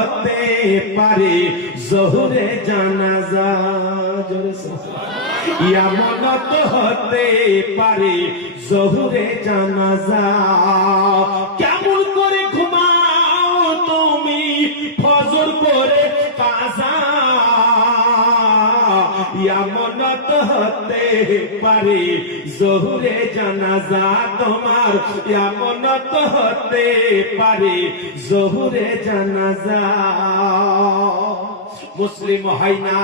হতে পারে জোহরে জানাজা, এমনত হতে পারে জোহরে জানাজা। কেমন করে ঘুমাও তুমি ফজর করে কাজা, এমনত হতে পারে জোহরে জানাজা তোমার, এমনত হতে পারে জোহরে জানাজা। মুসলিম হয় না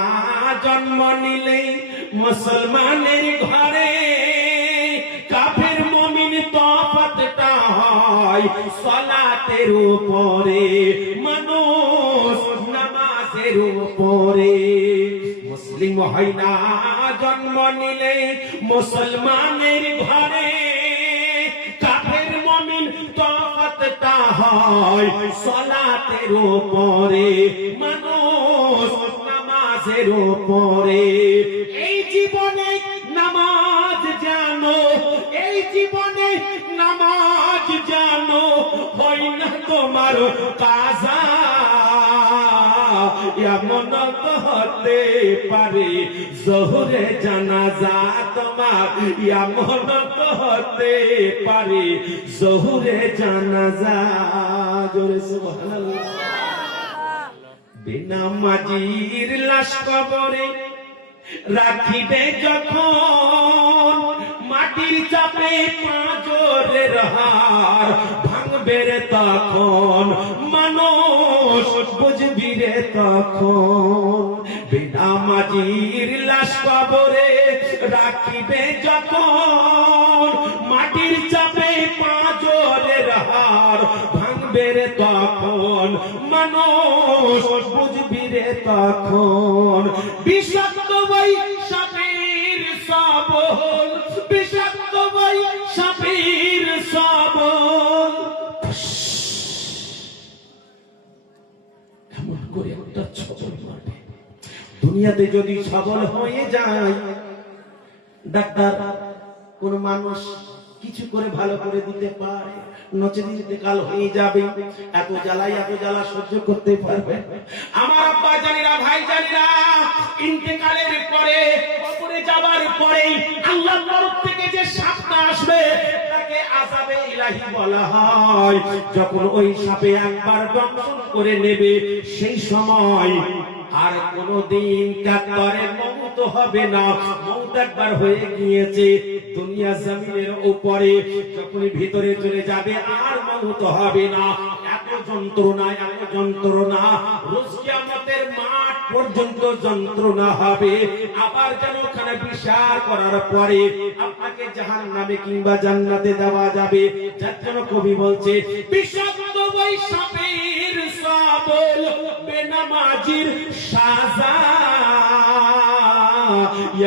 জন্ম নিলেই মুসলমানের ঘরে, কাফের মুমিন তফাতটা হয় সালাতের উপরে, মানুষ নামাজের উপরে। মুসলিম হয় না জন্ম নিলে মুসলমানের ঘরে, কাফের মুমিন তফাতটা হয় সালাতের উপরে, মানুষ নামাজের উপরে। এই জীবনে নামাজ জানো, এই জীবনে নামাজ জানো, হয় না তোমার কাজা, এমনত হতে পারে জোহরে জানাজা তোমার, এমনত হতে পারে জোহরে জানাজা। জোরে সুবহানাল্লাহ। বেনামাজির লাশ কবরে রাখিবে যখন, মাটির চাপে পাঁজরের হাড় ভাঙবে রে তখন, মানুষ বুঝবি রে তখন। বেনামাজির লাশ কবরে রাখিবে যখন, মাটির চাপে পাঁজরের হাড় ভাঙবে রে তখন, মানুষ বুঝবি রে তখন। বিষাক্ত বই সাপের সবল, বিষাক্ত বই সাপের সবল, এমন করে একটা ছবল মারবে। দুনিয়াতে যদি সবল হয়ে যায়, ডাক্তার কোন মানুষ কিছু করে ভালো করে দিতে পারে, নচেত ইন্তেকাল হয়ে যাবে। এত জ্বালা সহ্য করতে পারবে আমার আব্বা জানিরা, ভাই জানিরা, ইন্তেকালের পরে কবরে যাবার পরে আল্লাহর তরফ থেকে যে সাপটা আসবে তাকে আযাবে ইলাহি বলা হয়। যখন ওই সাপে একবার দংশন করে নেবে, সেই সময় আর কোনদিন কাতরে মওত হবে না। মওত একবার হয়ে গিয়েছে দুনিয়া জমিনের উপরে, যখন ভিতরে চলে যাবে আর মওত হবে না। এত যন্ত্রণা, এত যন্ত্রণা, রোজ কিয়ামতের মাঠ পর্যন্ত যন্ত্রণা হবে। আবার যেন ওখানে বিচার করার পরে আপনাকে জাহান্নামে কিংবা জান্নাতে দেওয়া যাবে। যার জন্য কবি বলছে, বিষাক্ত ওই সাপের সবল, বেনামাজির সাজা,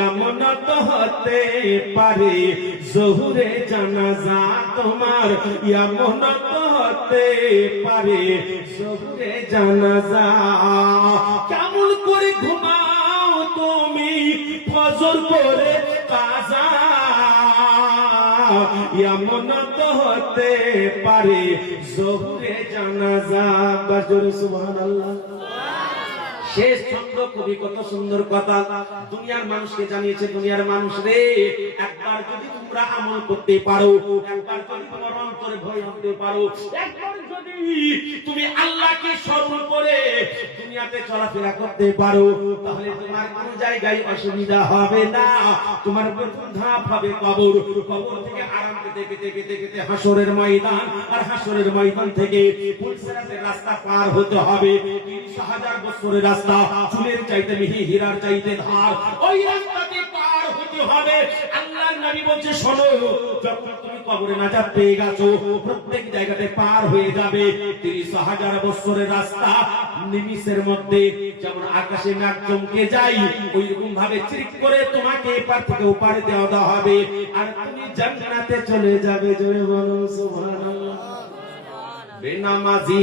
এমনত হতে পারে জোহরে জানাজা তোমার, এমনত হতে পারে জোহরে জানাজা। কেমন করে ঘুমাও তুমি ফজর করে কাজা, এমনত হতে পারে জোহরে জানাজা। জোরে সুবহানাল্লাহ। শেষ ছন্দ কবি কত সুন্দর কথা দুনিয়ার মানুষকে জানিয়েছে। দুনিয়ার মানুষ রে, একবার যদি তোমরা আমল করতে পারো, একবার যদি তোমার অন্তরে ভয় আনতে পারো, একবার যদি তুমি আল্লাহকে স্মরণ করে দুনিয়াতে চলাফেরা করতে পারো, তাহলে তোমার কোনো জায়গায় অসুবিধা হবে না। তোমার প্রথম ধাপ হবে কবর, কবর থেকে আরাম পেতে পেতে পেতে পেতে হাসরের ময়দান, আর হাসরের ময়দান থেকে পুলসিরাতের রাস্তা পার হতে হবে। ৩০,০০০ বছরের রাস্তা, চুলের চাইতে মিহি, হীরার চাইতে ধার, ওই রাস্তাতে পার হতে হবে। আল্লাহর নবী বলছে, শোনো, যখন তুমি কবরে নাজাত পেয়ে গেছো, প্রত্যেক জায়গাতে পার হয়ে যাবে। ৩০,০০০ বছরের রাস্তা নিমিষের মধ্যে যেমন আকাশে মেঘ চমকে যায়, ওই রকম ভাবে চিরিক করে তোমাকে এপার থেকে ওপারে দেওয়া হবে, আর তুমি জান্নাতে চলে যাবে। জোরে বলুন সুবহানাল্লাহ। বেনামাজি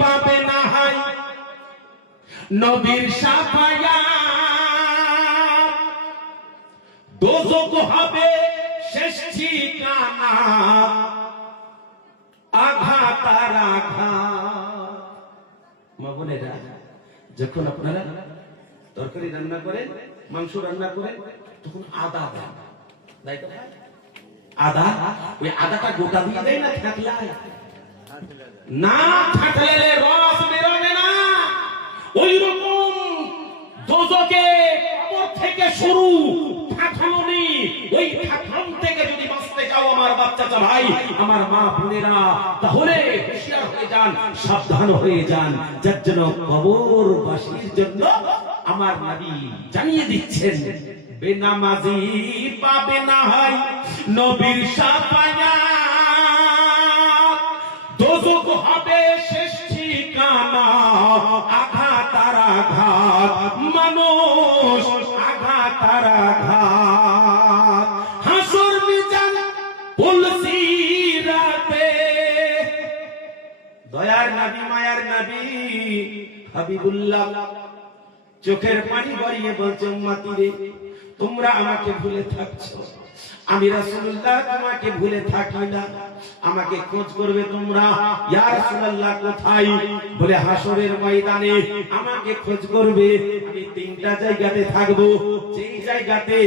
পাবে না হাই নবীর শাফায়াত, দোজখ হবে শেষ ঠিকানা, আঘাত আর আঘাত। মা বোনেরা বোনেরা, যখন আপনারা তরকারি রান্না করেন, মাংস রান্না করেন, তখন আদা দেন, তাই তো? আদা, ওই আদাটা গোটা দিয়ে দেয় না থাকলায়? না থাকলে রস বেরোবে না। ওই রকম দোজকে কবর থেকে শুরু ঠাঠানি, ওই ঠাঠান থেকে যদি বাঁচতে চাও আমার বাচ্চাটা ভাই, আমার মা বোনেরা, তাহলে হুঁশিয়ার হয়ে যান, সাবধান হয়ে যান। যার জন্য কবরবাসীর জন্য আমার নবী জানিয়ে দিচ্ছেন, বেনামাজি পাবে না হয় নবীর শাফায়াত, দোজখ হবে শেষ ঠিকানা, আঘাত আর আঘাত, মানুষ আঘাত আর আঘাত, হাসর মিজান পুলসিরাতে। দয়ার নবী, মায়ার নবী হাবিবুল্লাহ চোখের পানি গড়িয়ে বলছে, উম্মতি রে, তোমরা আমাকে ভুলে থাকছো, আমি রাসূলুল্লাহ তোমাকে ভুলে থাকি না, আমাকে খোঁজ করবে তোমরা। ইয়া রাসূলুল্লাহ কোথায়? বলে হাসরের ময়দানে আমাকে খোঁজ করবে। আমি তিনটা জায়গাতে থাকবো, যেই জায়গাতে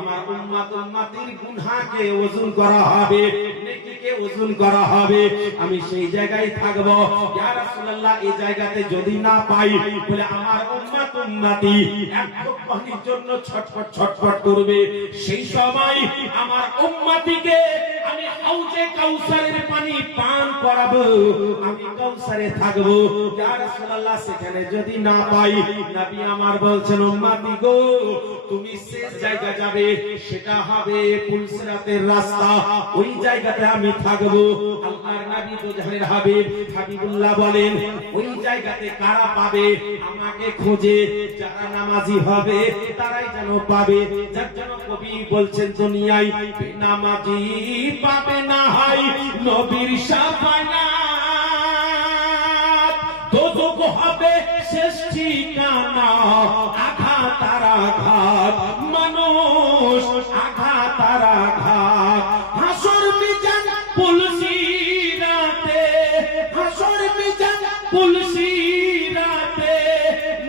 আমার উম্মতির গুনাহকে ওজন করা হবে, নেকিকে ওজন করা হবে, আমি সেই জায়গায় থাকবো। ইয়া রাসূলুল্লাহ এই জায়গাতে যদি না পাই, বলে আমার উম্মতি এক ফোঁটা পানির জন্য ছটফট ছটফট করবে। সেই সময় আমার উম্মতিকে আমি হাউজে কাউসারের পানি পান করাবো, আমি কাউসারে থাকবো। ইয়া রাসূলুল্লাহ সেখানে যদি না পাই, নবী আমার বলছেন, উম্মতি গো, তুমি শেষ জায়গা যাবে, সেটা হবে পুলসিরাতের রাস্তা, ওই জায়গাতে আমি থাকবো। আল্লাহর নবী তো জাহানের হাবিব হাবিবুল্লাহ বলেন, ওই জায়গাতে কারা পাবে? আমাকে খোঁজে যারা নামাজি হবে তারাই যেন পাবে। যার জন্য কবি বলছেন, দুনিয়ায় নামাজি পাবে না হয় নবীর শাফায়াত, দোজখ হবে শেষ ঠিকানা, আঘাত আর আঘাত, মানুষ আঘাত আর আঘাত, হাসর মিজান পুলসিরাতে, হাসর মিজান পুলসিরাতে,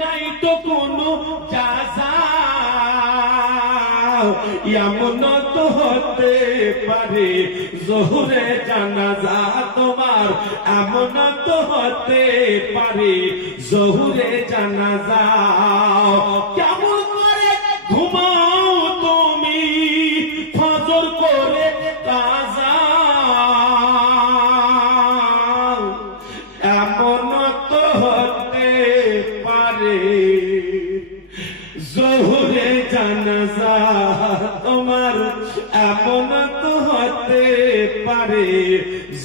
নাই তো কোনো জাযা। এমন তো হতে পারে জোহরে জানাজা তোমার, এমন তো হতে পারে জোহরে জানাজা। কেমন করে ঘুমাও তুমি ফজর করে কাজা, এমন তো হতে পারে জোহরে জানাজা তোমার, এমন তো হতে পারে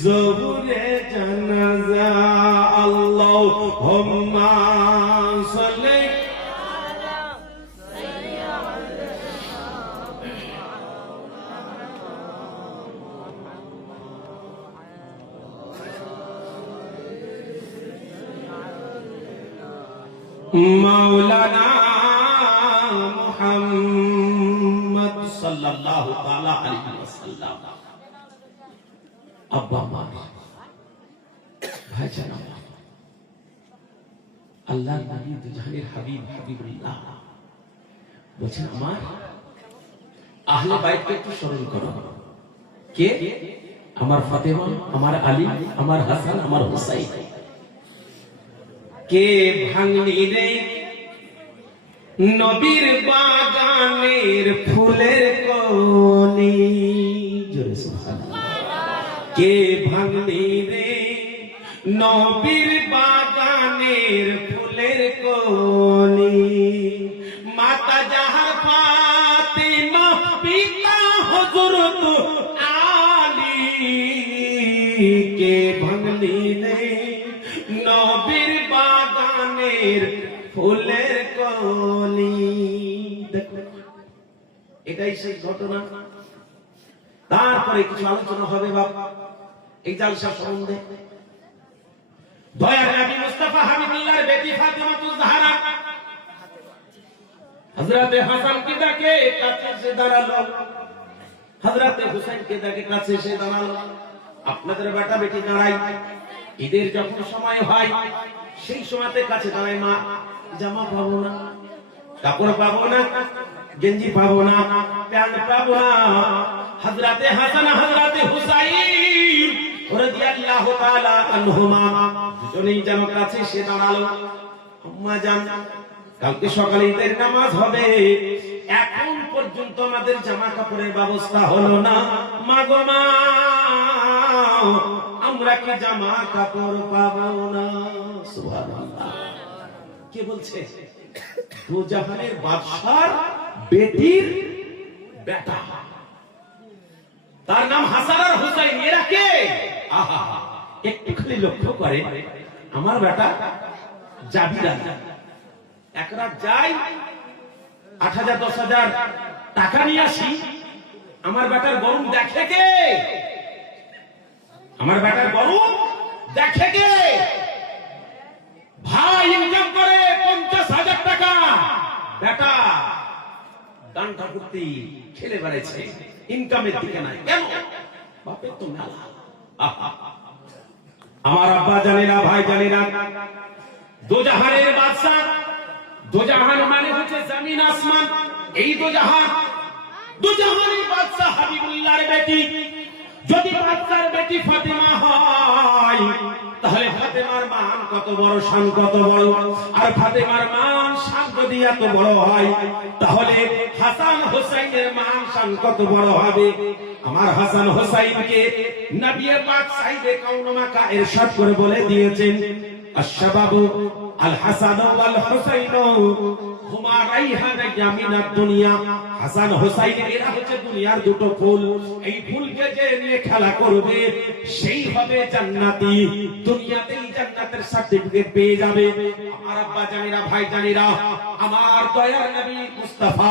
জোহরে জানাজা। আল্লাহুম্মা সাল্লি আলা মাওলানা মুহাম্মদ সাল্লাল্লাহু তাআলা আলাইহি ওয়াসাল্লাম। আব্বা মা ভাইজান, আল্লাহর নবী দুজাহানের হাবিব হাবিবুল্লাহ বলেন, আমার আহলে বাইতকে একটু স্মরণ করো। কে? আমার ফাতেমা, আমার আলী, আমার হাসান, আমার হুসাইন। কে ভাঙলি রে নবীর বাগানের ফুলের কলি, জোরে সুবহানাল্লাহ। কে ভাঙলি রে নবীর বাগানের ফুলের কলি, মাতা জাহার ফাতিমা, পিতা হযরত আলী। কে ভাঙলি রে নবীর বাগানের ফুলের কলি। দেখো, এটাই সেই ঘটনা। তারপরে কিছু আলোচনা হবে বাবা এই জালসা সম্বন্ধে। দয়ার নবী মুস্তাফা হাবিবুল্লাহর বেটি ফাতেমাতুজ জাহরা হযরত হাসানকে ডাকে কাছে এসে দাঁড়ালো, হযরত হুসাইনকে ডাকে কাছে এসে দাঁড়ালো। আপনাদের বেটা বেটি দাঁড়াই, ঈদের যখন সময় হয় সেই সময়তে কাছে দাঁড়ায় মা, জামা পাবো না, কাপড় পাবো না, গেঞ্জি পাবো না, প্যান্ট পাবো না। হযরতে হাসান হযরতে হুসাইন রাদিয়াল্লাহু তাআলা আনহুমা দুজনেই যেন কাছে এসে দাঁড়ালো। আম্মা জান, কালকে সকালে ঈদের নামাজ হবে, এখন পর্যন্ত আমাদের জামা কাপড়ের ব্যবস্থা হলো না। মা গো মা, আমরা কি জামা কাপড় পাবো না? সুবহানাল্লাহ। কে বলছে? দু জাহানের বাদশার বেটির বেটা, তার নাম হাসান আর হুসাইন। এরা কে? আহা, একটু খালি লক্ষ্য করে, আমার বেটা জাবিরা এক রাত যাই ৮,০০০ ১০,০০০ টাকা নিয়ে আসি, আমার বেটার গরম দেখে কে? আমার বেটার গরম দেখে কে? ভাই ইনকাম করে ৫০,০০০ টাকা, বেটা গান ঠাকুরতি খেলে বেড়াচ্ছে, ইনকামের দিকে নাই কেন? বাপের তো মেলা। আমার আব্বা জানেনা, ভাই জানেনা, দোজাহানের বাদশা। দোজাহান মানে হচ্ছে জমিন আসমান, এই দোজাহান। দোজাহানের বাদশা হাবিবুল্লাহর বেটি। যদি বাদশার বেটি ফাতেমা হয়, তাহলে ফাতেমার মান কত বড়, শান কত বড়। আর ফাতেমার মান শান যদি এত বড় হয়, তাহলে হাসান হোসাইনের মান শান কত বড় হবে। আমার হাসান হোসাইনকে নবী পাক সাইদে কাউনামাকা ইরশাদ করে বলে দিয়েছেন, আশ-শাবাবু আল হাসান ওয়াল হুসাইন হুমা রাইহান জামিনাত দুনিয়া। হাসান হোসাইন এরা হচ্ছে দুনিয়ার দুটো ফুল, এই ফুলকে যে নিয়ে খেলা করবে সেই হবে জান্নাতি, দুনিয়াতেই জান্নাতের সার্টিফিকেট পেয়ে যাবে। আমার আব্বা জানেরা, ভাই জানেরা, আমার দয়ার নবী মুস্তাফা